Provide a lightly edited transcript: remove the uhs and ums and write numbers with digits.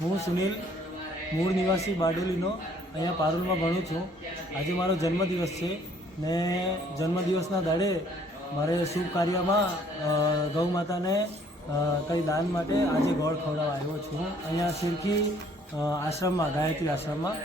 હું સુનિલ, મૂળ નિવાસી બારડોલીનો, અહીંયા પારુલમાં ભણું છું. આજે મારો જન્મદિવસ છે ને જન્મદિવસના દાડે મારે શુભ કાર્યમાં ગૌ માતાને કંઈ દાન માટે આજે ગોળ ખવડાવવા આવ્યો છું. અહીંયા શિરખી આશ્રમમાં, ગાયત્રી આશ્રમમાં.